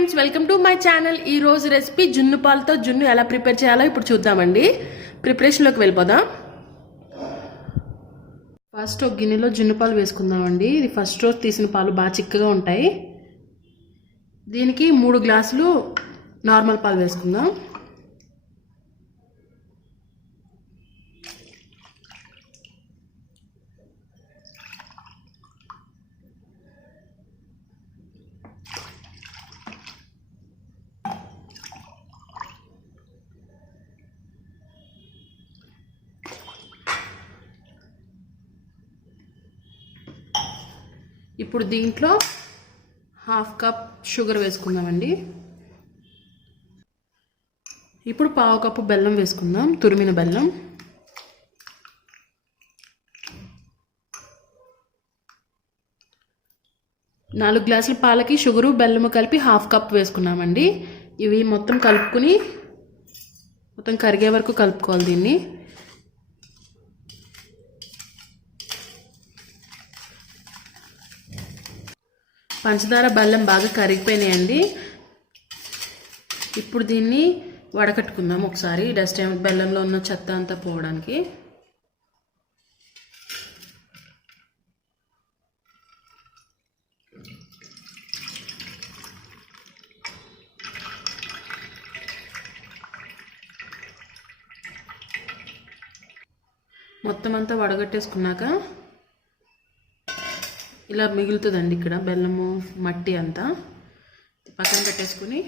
Friends, welcome to my channel. ఈ రోజు recipe జున్ను పాలతో జున్ను ఎలా ప్రిపేర్ చేయాలో ఇప్పుడు చూద్దామండి. ప్రిపరేషన్లోకి వెళ్ళిపోదాం. ఫస్ట్ ఒక గిన్నెలో జున్ను పాలు వేసుకుందామండి. ఇది ఫస్ట్ రోజు తీసిన పాలు బాగా చిక్కగా ఉంటాయి. దీనికి 3 గ్లాసులు నార్మల్ పాలు వేసుకుందాం. ఇప్పుడు దీంట్లో 1/2 కప్ షుగర్ వేసుకుందామండి. ఇప్పుడు 1/4 కప్పు బెల్లం వేసుకుందాం, తురిమిన బెల్లం. నాలుగు గ్లాసుల పాలకి షుగరు బెల్లము కలిపి 1/2 కప్ వేసుకున్నామండి. ఇవి మొత్తం కలుపుకుని మొత్తం కరిగే వరకు కలుపుకోవాలి దీన్ని. పంచదార బెల్లం బాగా కరిగిపోయినాయండి. ఇప్పుడు దీన్ని వడకట్టుకుందాం ఒకసారి, డస్ట్ బెల్లంలో ఉన్న చెత్త అంతా పోవడానికి. మొత్తం అంతా వడగట్టేసుకున్నాక ఇలా మిగులుతుందండి ఇక్కడ బెల్లము మట్టి అంతా. పక్కన పెట్టేసుకుని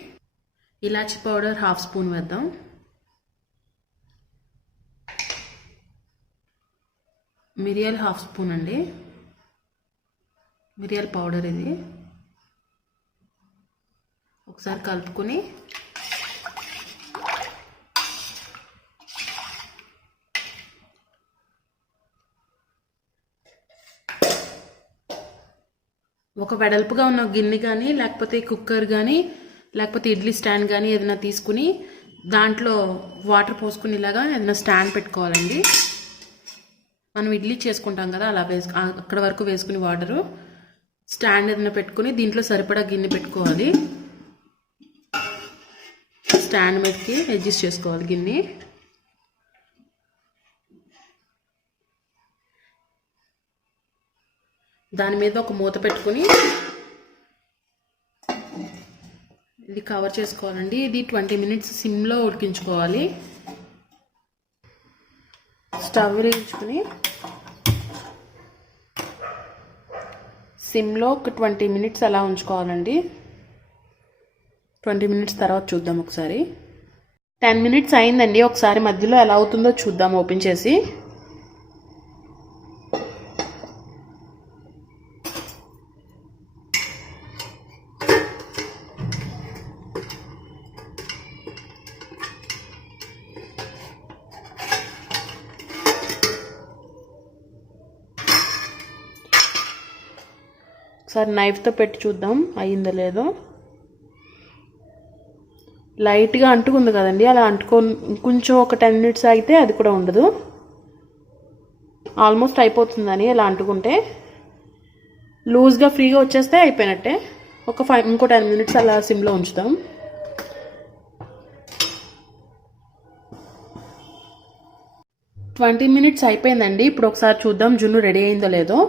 ఇలాచి పౌడర్ 1/2 స్పూన్ వేద్దాం. మిరియాలు 1/2 స్పూన్ అండి, మిరియాల పౌడర్ ఇది. ఒకసారి కలుపుకొని ఒక వెడల్పుగా ఉన్న గిన్నె కానీ లేకపోతే కుక్కర్ కానీ లేకపోతే ఇడ్లీ స్టాండ్ కానీ ఏదైనా తీసుకుని దాంట్లో వాటర్ పోసుకుని ఇలాగా ఏదైనా స్టాండ్ పెట్టుకోవాలండి. మనం ఇడ్లీ చేసుకుంటాం కదా, అలా అక్కడ వరకు వేసుకుని వాటరు స్టాండ్ ఏదైనా పెట్టుకుని దీంట్లో సరిపడా గిన్నె పెట్టుకోవాలి. స్టాండ్ మీదకి అడ్జస్ట్ చేసుకోవాలి గిన్నె. దాని మీద ఒక మూత పెట్టుకుని ఇది కవర్ చేసుకోవాలండి. ఇది 20 మినిట్స్ సిమ్లో ఉడికించుకోవాలి. స్టవ్ వేయించుకుని సిమ్లో ఒక 20 మినిట్స్ అలా ఉంచుకోవాలండి. 20 మినిట్స్ తర్వాత చూద్దాం ఒకసారి. 10 మినిట్స్ అయిందండి. ఒకసారి మధ్యలో ఎలా అవుతుందో చూద్దాం ఓపెన్ చేసి. ఒకసారి నైఫ్తో పెట్టి చూద్దాం అయిందో లేదో. లైట్గా అంటుకుంది కదండి, అలా కొంచెం ఒక 10 మినిట్స్ ఆగితే అది కూడా ఉండదు. ఆల్మోస్ట్ అయిపోతుందని అలా అంటుకుంటే లూజ్గా ఫ్రీగా వచ్చేస్తే అయిపోయినట్టే. ఇంకో 10 మినిట్స్ అలా సిమ్లో ఉంచుతాం. ట్వంటీ మినిట్స్ అయిపోయిందండి. ఇప్పుడు ఒకసారి చూద్దాం జున్ను రెడీ అయిందో లేదో.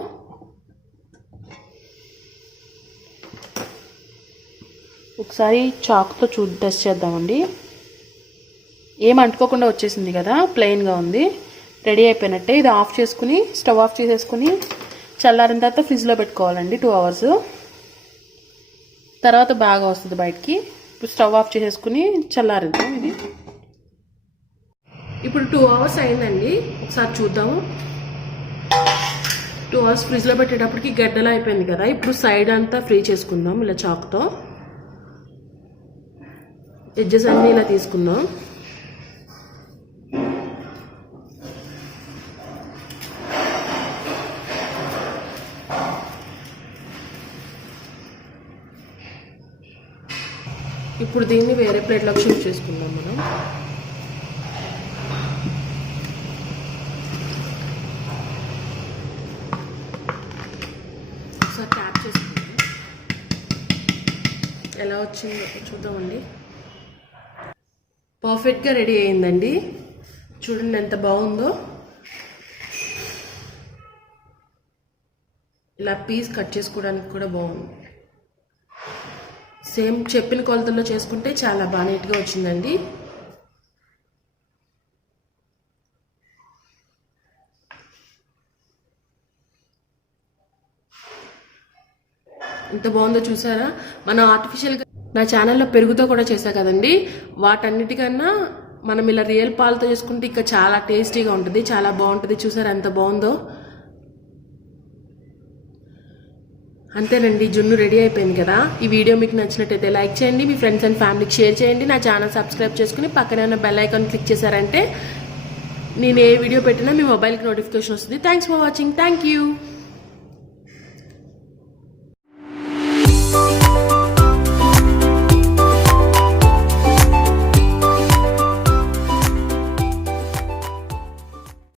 ఒకసారి చాకుతో టెస్ట్ చేద్దామండి. ఏం అంటుకోకుండా వచ్చేసింది కదా, ప్లెయిన్గా ఉంది. రెడీ అయిపోయినట్టే. ఇది ఆఫ్ చేసుకుని స్టవ్ ఆఫ్ చేసేసుకుని చల్లారిన తర్వాత ఫ్రిడ్జ్లో పెట్టుకోవాలండి 2 అవర్స్. తర్వాత బాగా వస్తుంది బయటికి. ఇప్పుడు స్టవ్ ఆఫ్ చేసేసుకుని చల్లారిద్దాం. ఇది ఇప్పుడు 2 అవర్స్ అయిందండి. ఒకసారి చూద్దాము. 2 అవర్స్ ఫ్రిడ్జ్లో పెట్టేటప్పటికి గడ్డలా అయిపోయింది కదా. ఇప్పుడు సైడ్ అంతా ఫ్రీ చేసుకుందాం ఇలా చాకుతో. ఎడ్జెస్ అన్నీ ఇలా తీసుకుందాం. ఇప్పుడు దీన్ని వేరే ప్లేట్లోకి షిఫ్ట్ చేసుకుందాం మనం. ఒకసారి ట్యాప్ చేసుకుందాం. ఎలా ఎలా వచ్చిందో చూద్దామండి. పర్ఫెక్ట్గా రెడీ అయిందండి. చూడండి ఎంత బాగుందో. ఇలా పీస్ కట్ చేసుకోవడానికి కూడా బాగుంది. సేమ్ చెప్పిన కొలతల్లో చేసుకుంటే చాలా బాగా నీట్గా వచ్చిందండి. ఎంత బాగుందో చూసారా. మనం ఆర్టిఫిషియల్గా నా ఛానల్లో పెరుగుతో కూడా చేసా కదండి. వాటన్నిటికన్నా మనం ఇలా రియల్ పాలతో చేసుకుంటే ఇంకా చాలా టేస్టీగా ఉంటుంది, చాలా బాగుంటుంది. చూసారా ఎంత బాగుందో. అంతేనండి, జున్ను రెడీ అయిపోయింది కదా. ఈ వీడియో మీకు నచ్చినట్టయితే లైక్ చేయండి, మీ ఫ్రెండ్స్ అండ్ ఫ్యామిలీకి షేర్ చేయండి. నా ఛానల్ సబ్స్క్రైబ్ చేసుకుని పక్కనే ఉన్న బెల్ ఐకాన్ క్లిక్ చేశారంటే నేను ఏ వీడియో పెట్టినా మీ మొబైల్కి నోటిఫికేషన్ వస్తుంది. Thanks for watching. Thank you.